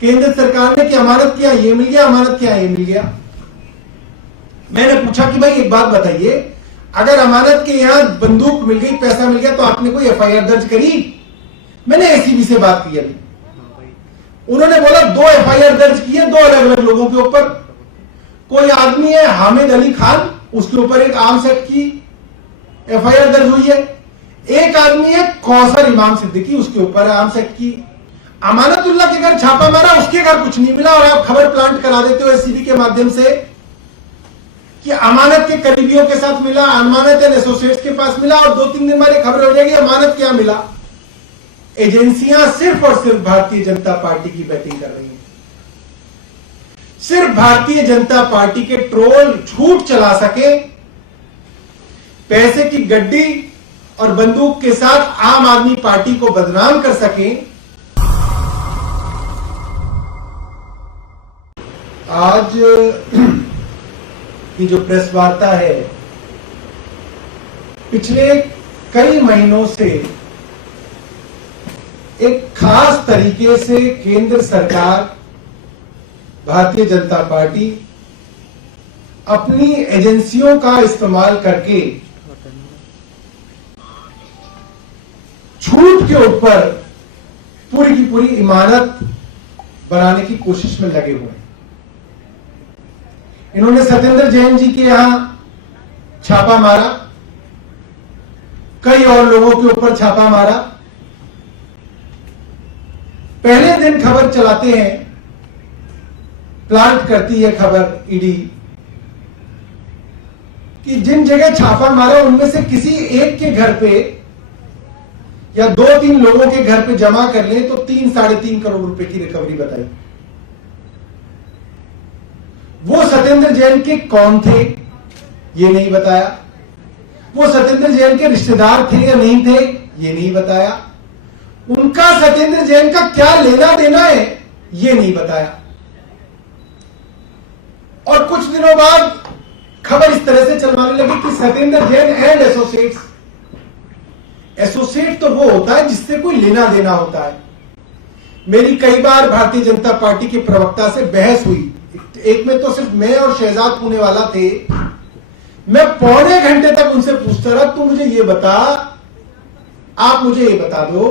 केंद्र सरकार ने कि अमानत क्या ये मिल गया, अमानत क्या ये मिल गया। मैंने पूछा कि भाई एक बात बताइए, अगर अमानत के यहां बंदूक मिल गई, पैसा मिल गया, तो आपने कोई एफआईआर दर्ज करी? मैंने एसीबी से बात की अभी, उन्होंने बोला 2 एफआईआर दर्ज की है 2 अलग अलग लोगों के ऊपर। कोई आदमी है हामिद अली खान, उसके ऊपर एक आर्म्स एक्ट की एफआईआर दर्ज हुई है। एक आदमी है कौसर इमाम सिद्दीकी, उसके ऊपर आर्म्स एक्ट की। अमानतुल्लाह के घर छापा मारा, उसके घर कुछ नहीं मिला, और आप खबर प्लांट करा देते हो एसीबी के माध्यम से कि अमानत के करीबियों के साथ मिला, अमानत एंड एसोसिएट्स के पास मिला, और 2-3 दिन बाद खबर हो जाएगी अमानत क्या मिला। एजेंसियां सिर्फ और सिर्फ भारतीय जनता पार्टी की बैटिंग कर रही हैं। सिर्फ भारतीय जनता पार्टी के ट्रोल झूठ चला सके, पैसे की गड्डी और बंदूक के साथ आम आदमी पार्टी को बदनाम कर सके। आज की जो प्रेस वार्ता है, पिछले कई महीनों से एक खास तरीके से केंद्र सरकार, भारतीय जनता पार्टी अपनी एजेंसियों का इस्तेमाल करके झूठ के ऊपर पूरी की पूरी इमारत बनाने की कोशिश में लगे हुए हैं। इन्होंने सत्येंद्र जैन जी के यहां छापा मारा, कई और लोगों के ऊपर छापा मारा। पहले दिन खबर चलाते हैं, प्लांट करती है खबर ईडी कि जिन जगह छापा मारा उनमें से किसी एक के घर पे या 2-3 लोगों के घर पे जमा कर ले तो 3-3.5 करोड़ रुपए की रिकवरी बताई। वो सत्येंद्र जैन के कौन थे ये नहीं बताया, वो सत्येंद्र जैन के रिश्तेदार थे या नहीं थे ये नहीं बताया, उनका सत्येंद्र जैन का क्या लेना देना है ये नहीं बताया। और कुछ दिनों बाद खबर इस तरह से चलवाने लगी कि Satyendra Jain and associates. Associate तो वो होता है जिससे कोई लेना देना होता है। मेरी कई बार भारतीय जनता पार्टी के प्रवक्ता से बहस हुई, एक में तो सिर्फ मैं और शहजाद पूनेवाला थे। मैं पौने घंटे तक उनसे पूछता रहा, तू मुझे ये बता, आप मुझे ये बता दो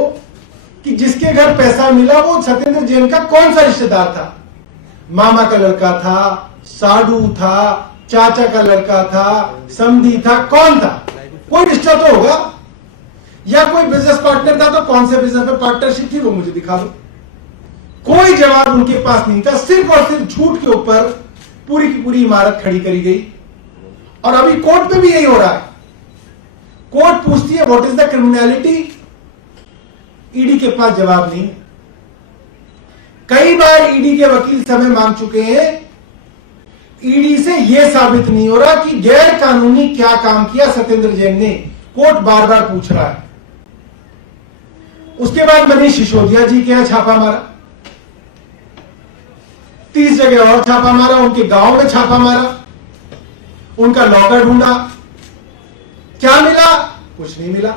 कि जिसके घर पैसा मिला वो सत्येंद्र जैन का कौन सा रिश्तेदार था? मामा का लड़का था, साडू था, चाचा का लड़का था, समधी था, कौन था? कोई रिश्ता तो होगा, या कोई बिजनेस पार्टनर था तो कौन से बिजनेस में पार्टनरशिप थी वो मुझे दिखा दो। कोई जवाब उनके पास नहीं था, सिर्फ और सिर्फ झूठ के ऊपर पूरी की पूरी इमारत खड़ी करी गई। और अभी कोर्ट में भी यही हो रहा है। कोर्ट पूछती है what is the criminality, ED के पास जवाब नहीं। कई बार ईडी के वकील समय मांग चुके हैं, ईडी से यह साबित नहीं हो रहा कि गैर कानूनी क्या काम किया सत्येंद्र जैन ने। कोर्ट बार बार पूछ रहा है। उसके बाद मनीष सिसोदिया जी के यहां छापा मारा, 30 जगह और छापा मारा, उनके गांव में छापा मारा, उनका लॉकर ढूंढा, क्या मिला? कुछ नहीं मिला।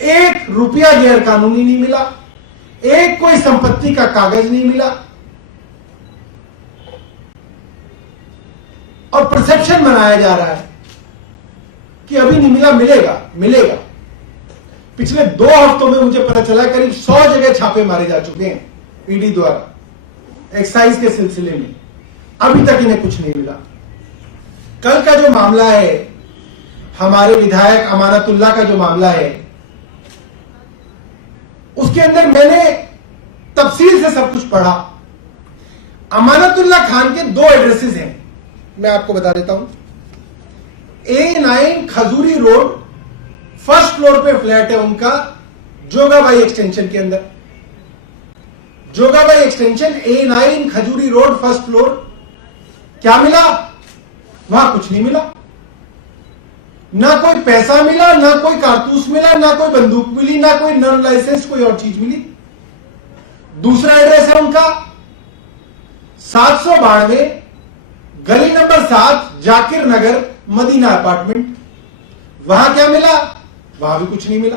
1 रुपया गैर कानूनी नहीं मिला, एक कोई संपत्ति का कागज नहीं मिला। और परसेप्शन बनाया जा रहा है कि अभी नहीं मिला, मिलेगा मिलेगा। पिछले 2 हफ्तों में मुझे पता चला करीब 100 जगह छापे मारे जा चुके हैं ईडी द्वारा एक्साइज के सिलसिले में, अभी तक इन्हें कुछ नहीं मिला। कल का जो मामला है, हमारे विधायक अमानतुल्लाह का जो मामला है, उसके अंदर मैंने तफसील से सब कुछ पढ़ा। अमानतुल्लाह खान के 2 एड्रेसेस हैं, मैं आपको बता देता हूं। A9 खजूरी रोड, फर्स्ट फ्लोर पे फ्लैट है उनका, जोगाबाई एक्सटेंशन के अंदर। जोगाबाई एक्सटेंशन, A9 खजूरी रोड, फर्स्ट फ्लोर। क्या मिला? वहां कुछ नहीं मिला, ना कोई पैसा मिला, ना कोई कारतूस मिला, ना कोई बंदूक मिली, ना कोई नॉन लाइसेंस कोई और चीज मिली। दूसरा एड्रेस है उनका 792 गली नंबर 7, जाकिर नगर, मदीना अपार्टमेंट। वहां क्या मिला? वहां भी कुछ नहीं मिला,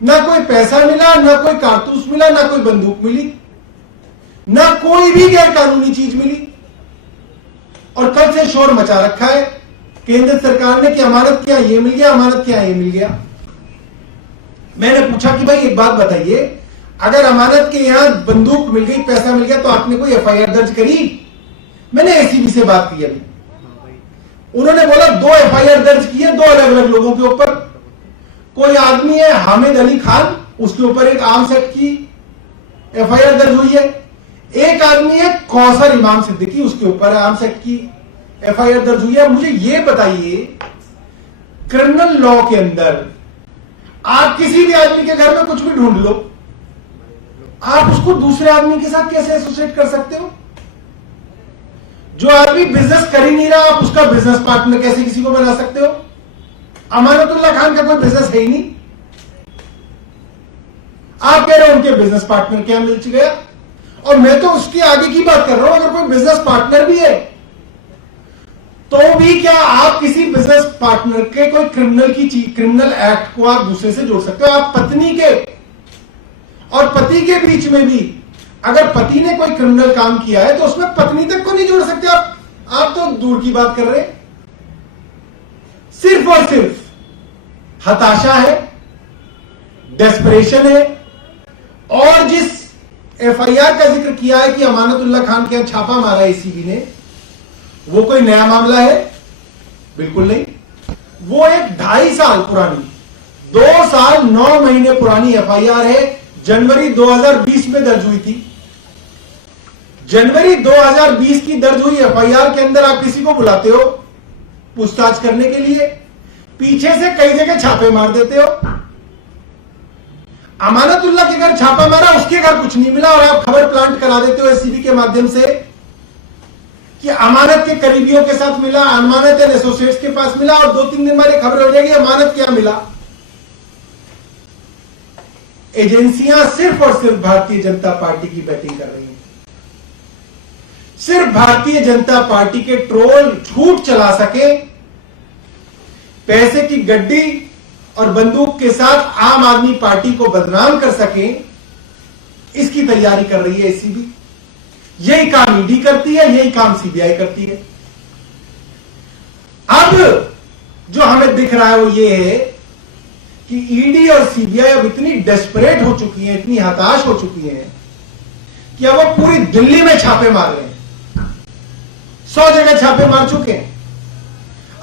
ना कोई पैसा मिला, ना कोई कारतूस मिला, ना कोई बंदूक मिली। ना कोई भी गैर कानूनी चीज मिली। और कल से शोर मचा रखा है केंद्र सरकार ने कि अमानत क्या ये मिल गया, अमानत क्या ये मिल गया। मैंने पूछा कि भाई एक बात बताइए, अगर अमानत के यहां बंदूक मिल गई, पैसा मिल गया, तो आपने कोई एफआईआर दर्ज करी? मैंने एसीबी से बात की अभी, उन्होंने बोला 2 एफआईआर दर्ज की है 2 अलग अलग लोगों के ऊपर। कोई आदमी है हामिद अली खान, उसके ऊपर एक आर्म्स एक्ट की एफआईआर दर्ज हुई है। एक आदमी है कौसर इमाम सिद्दीकी, उसके ऊपर आर्म्स एक्ट की एफआईआर दर्ज हुई है। मुझे यह बताइए, क्रिमिनल लॉ के अंदर आप किसी भी आदमी के घर में कुछ भी ढूंढ लो, आप उसको दूसरे आदमी के साथ कैसे एसोसिएट कर सकते हो? जो आदमी बिजनेस कर ही नहीं रहा, आप उसका बिजनेस पार्टनर कैसे किसी को बना सकते हो? अमानतुल्लाह खान का कोई बिजनेस है ही नहीं, आप कह रहे हो उनके बिजनेस पार्टनर क्या मिल गया। और मैं तो उसके आगे की बात कर रहा हूं, अगर कोई बिजनेस पार्टनर भी है तो भी क्या आप किसी बिजनेस पार्टनर के कोई क्रिमिनल एक्ट को आप दूसरे से जोड़ सकते हो? आप पत्नी के और पति के बीच में भी अगर पति ने कोई क्रिमिनल काम किया है तो उसमें पत्नी तक को नहीं जोड़ सकते आप तो दूर की बात कर रहे हैं। सिर्फ और सिर्फ हताशा है, डेस्परेशन है। और जिस एफआईआर का जिक्र किया है कि अमानतुल्लाह खान के यहां छापा मारा एसीबी ने, वो कोई नया मामला है? बिल्कुल नहीं। वो एक 2.5 साल पुरानी, 2 साल 9 महीने पुरानी एफआईआर है, जनवरी 2020 में दर्ज हुई थी। जनवरी 2020 की दर्ज हुई एफआईआर के अंदर आप किसी को बुलाते हो पूछताछ करने के लिए, पीछे से कई जगह छापे मार देते हो। अमानतुल्लाह के घर छापा मारा, उसके घर कुछ नहीं मिला, और आप खबर प्लांट करा देते हो एसीबी के माध्यम से कि अमानत के करीबियों के साथ मिला, अमानत एंड एसोसिएट्स के पास मिला, और 2-3 दिन बाद खबर हो जाएगी अमानत क्या मिला। एजेंसियां सिर्फ और सिर्फ भारतीय जनता पार्टी की बैटिंग कर रही हैं। सिर्फ भारतीय जनता पार्टी के ट्रोल झूठ चला सके, पैसे की गड्डी और बंदूक के साथ आम आदमी पार्टी को बदनाम कर सके, इसकी तैयारी कर रही है एसीबी। यही काम ईडी करती है, यही काम सीबीआई करती है। अब जो हमें दिख रहा है वो ये है कि ईडी और सीबीआई अब इतनी डेस्परेट हो चुकी हैं, इतनी हताश हो चुकी हैं कि अब वो पूरी दिल्ली में छापे मार रहे हैं। 100 जगह छापे मार चुके हैं,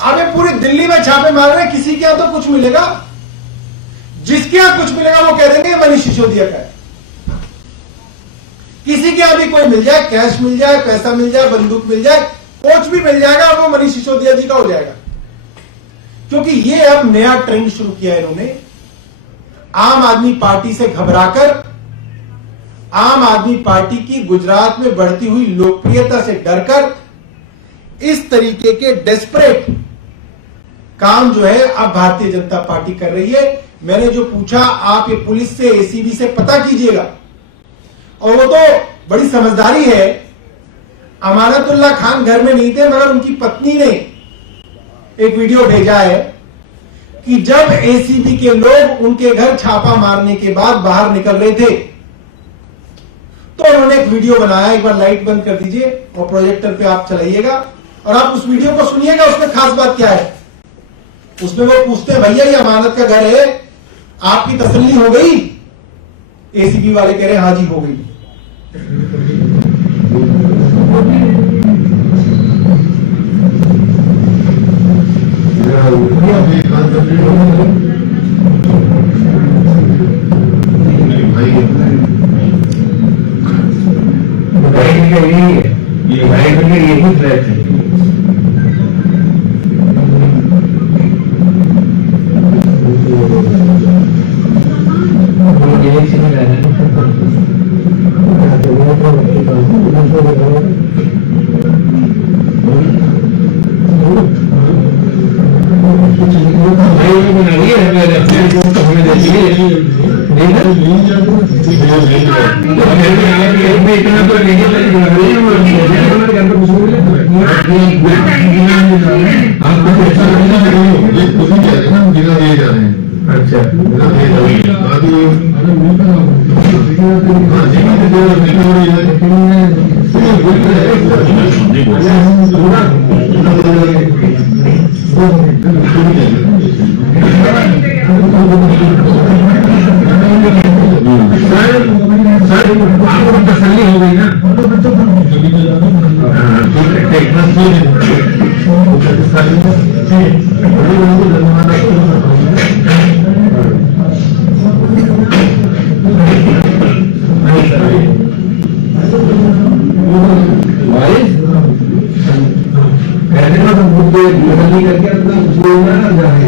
अब ये पूरी दिल्ली में छापे मार रहे हैं। किसी के यहां तो कुछ मिलेगा, जिसके यहां कुछ मिलेगा वो कह देंगे मनीष सिसोदिया का है। किसी के यहां भी कोई मिल जाए, कैश मिल जाए, पैसा मिल जाए, बंदूक मिल जाए, कुछ भी मिल जाएगा, वो मनीष सिसोदिया जी का हो जाएगा। क्योंकि ये अब नया ट्रेंड शुरू किया है इन्होंने, आम आदमी पार्टी से घबराकर, आम आदमी पार्टी की गुजरात में बढ़ती हुई लोकप्रियता से डरकर इस तरीके के डेस्परेट काम जो है अब भारतीय जनता पार्टी कर रही है। मैंने जो पूछा, आप ये पुलिस से, एसीबी से पता कीजिएगा, और वो तो बड़ी समझदारी है। अमानतुल्लाह खान घर में नहीं थे, मगर उनकी पत्नी ने एक वीडियो भेजा है कि जब एसीबी के लोग उनके घर छापा मारने के बाद बाहर निकल रहे थे तो उन्होंने एक वीडियो बनाया। एक बार लाइट बंद कर दीजिए और प्रोजेक्टर पे आप चलाइएगा और आप उस वीडियो को सुनिएगा। उसमें खास बात क्या है, उसमें वो पूछते हैं, भैया ये अमानत का घर है, आपकी तसल्ली हो गई? एसीबी वाले कह रहे हैं हाँ जी हो गई। यही फ्लैट है। अच्छा तसल्ली हो गई ना। करके अपना बोलना ना जाए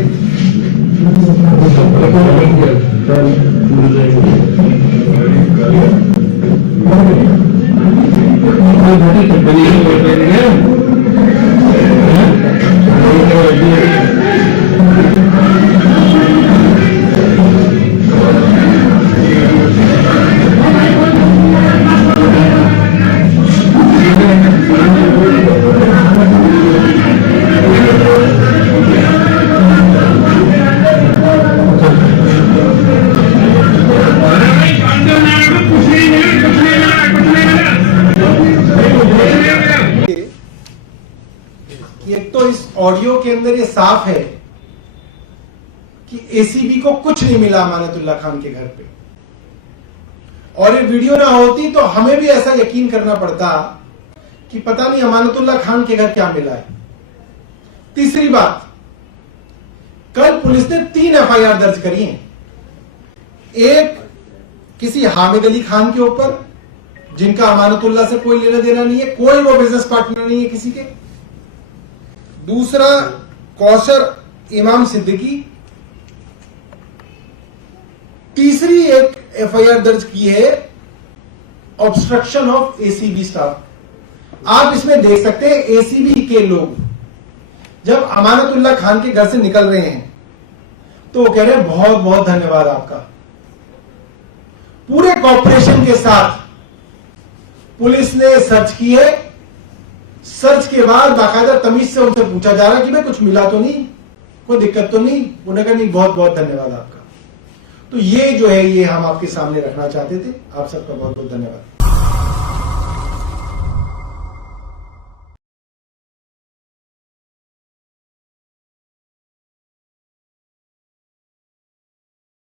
एक तो इस ऑडियो के अंदर ये साफ है कि एसीबी को कुछ नहीं मिला अमानतुल्लाह खान के घर पे, और ये वीडियो ना होती तो हमें भी ऐसा यकीन करना पड़ता कि पता नहीं अमानतुल्लाह खान के घर क्या मिला है। तीसरी बात, कल पुलिस ने 3 एफआईआर दर्ज करी हैं। एक किसी हामिद अली खान के ऊपर, जिनका अमानतुल्लाह से कोई लेना देना नहीं है, कोई वो बिजनेस पार्टनर नहीं है किसी के। दूसरा कौसर इमाम सिद्दीकी। तीसरी एक एफआईआर दर्ज की है ऑब्स्ट्रक्शन ऑफ एसीबी स्टाफ। आप इसमें देख सकते हैं एसीबी के लोग जब अमानतुल्लाह खान के घर से निकल रहे हैं तो वो कह रहे हैं बहुत बहुत धन्यवाद आपका। पूरे कॉर्पोरेशन के साथ पुलिस ने सर्च की है। सर्च के बाद बाकायदा तमीज से उनसे पूछा जा रहा है कि भाई कुछ मिला तो नहीं, कोई दिक्कत तो नहीं। उन्होंने कहा नहीं, बहुत बहुत धन्यवाद आपका। तो ये जो है ये हम आपके सामने रखना चाहते थे। आप सबका बहुत बहुत धन्यवाद।